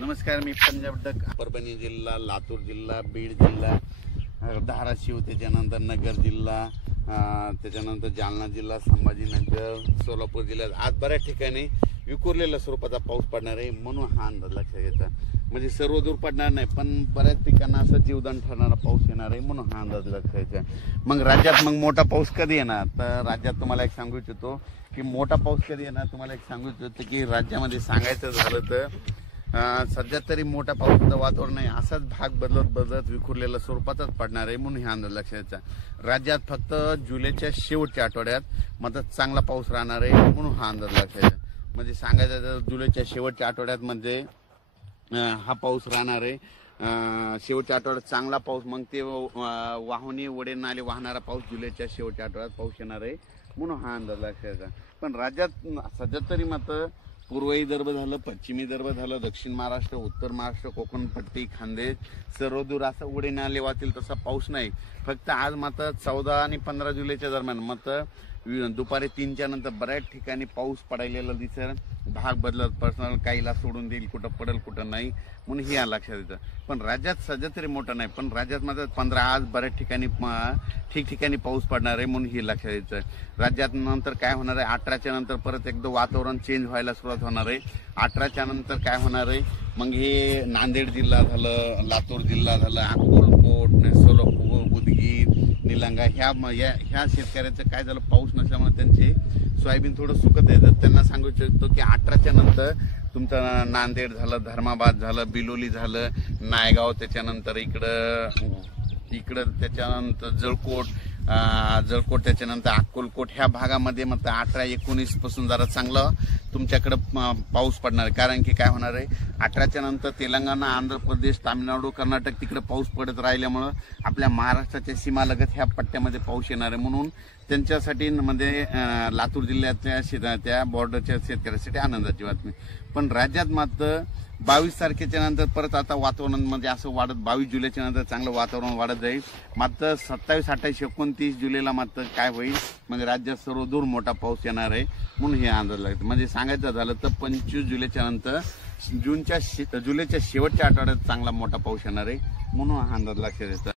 नमस्कार, मी पंजाब डक, परभणी जिल्हा, लातूर जिल्हा, बीड जिल्हा, धाराशिव, त्याच्यानंतर नगर जिल्हा, त्याच्यानंतर जालना जिल्हा, संभाजीनगर, सोलापूर जिल्ह्यात आज बऱ्याच ठिकाणी विखुरलेल्या स्वरूपाचा पाऊस पडणार आहे. म्हणून हा अंदाज लक्षात घ्यायचा. म्हणजे सर्व दूर पडणार नाही, पण बऱ्याच ठिकाणी असं जीवदान ठरणारा पाऊस येणार आहे. म्हणून हा अंदाज लक्षात घ्यायचा. मग राज्यात मोठा पाऊस कधी येणार? तर राज्यात तुम्हाला एक सांगू इच्छितो की मोठा पाऊस कधी येणार. तुम्हाला एक सांगू इच्छितो की राज्यामध्ये सांगायचं झालं तर सध्या तरी मोठा पावसाचं वातावरण नाही, असाच भाग बदलत विखुरलेल्या स्वरूपातच पडणार आहे. म्हणून हे अंदाज लक्षात घ्यायचा. राज्यात फक्त जुलैच्या शेवटच्या आठवड्यात मात्र चांगला पाऊस राहणार आहे. म्हणून हा अंदाज लक्षात घ्यायचा. म्हणजे सांगायचं तर जुलैच्या शेवटच्या आठवड्यात म्हणजे हा पाऊस राहणार आहे. शेवटच्या आठवड्यात चांगला पाऊस, मग ते वाहने वडे नाले वाहणारा पाऊस जुलैच्या शेवटच्या आठवड्यात पाऊस येणार आहे. म्हणून हा अंदाज लक्षात घ्यायचा. पण राज्यात सध्या तरी मात्र पूर्व विदर्भ झालं, पश्चिमी विदर्भ झालं, दक्षिण महाराष्ट्र, उत्तर महाराष्ट्र, कोकण पट्टी, खानदेश सर्व दूर असं उडे नाले वाहतील तसा पाऊस नाही. फक्त आज मात्र 14 आणि 15 जुलैच्या दरम्यान मात्र दुपारी 3च्या नंतर बऱ्याच ठिकाणी पाऊस पडायला दिसेल. भाग बदलत पर्सनल काहीला सोडून देईल, कुठं पडेल कुठं नाही. म्हणून हे लक्षात येतं. पण राज्यात सध्या तरी मोठं नाही, पण राज्यात मात्र 15 आज बऱ्याच ठिकाणी ठिकठिकाणी पाऊस पडणार आहे. म्हणून हे लक्षात यायचं. राज्यात नंतर काय होणार आहे, 18च्या नंतर परत एकदा वातावरण चेंज व्हायला सुरुवात होणार आहे. 18च्या नंतर काय होणार आहे, मग हे नांदेड जिल्हा झालं, लातूर जिल्हा झालं, अक्कलकोट, सोलापूर, उदगीर, निलंगा ह्या शेतकऱ्यांचं काय झालं, पाऊस नसल्यामुळे त्यांचे सोयाबीन थोडं सुकत येतं. त्यांना सांगू इच्छितो की 18च्या नंतर तुमचं नांदेड झालं, धर्माबाद झालं, बिलोली झालं, नायगाव, त्याच्यानंतर इकडं त्याच्यानंतर जळकोट, त्याच्यानंतर अक्कलकोट ह्या भागामध्ये मग 18-19 पासून जरा चांगला तुमच्याकडं पाऊस पडणार आहे. कारण की काय होणार आहे, 18च्या नंतर तेलंगणा, आंध्र प्रदेश, तामिळनाडू, कर्नाटक तिकडे पाऊस पडत राहिल्यामुळं आपल्या महाराष्ट्राच्या सीमालगत ह्या पट्ट्यामध्ये पाऊस येणार आहे. म्हणून त्यांच्यासाठी म्हणजे लातूर जिल्ह्यातल्या त्या बॉर्डरच्या शेतकऱ्यांसाठी आनंदाची बातमी. पण राज्यात मात्र 22 तारखेच्या नंतर परत आता वातावरण म्हणजे असं वाढत 22 जुलैच्या नंतर चांगलं वातावरण वाढत जाईल. मात्र 27, 28, 29 जुलैला मात्र काय होईल, म्हणजे राज्यात सर्व दूर मोठा पाऊस येणार आहे. म्हणून हे अंदाज लागतं. म्हणजे सांगायचं झालं तर 25 जुलैच्या नंतर जुलैच्या शेवटच्या आठवड्यात चांगला मोठा पाऊस येणार आहे. म्हणून हा अंदाज लक्षात येतो.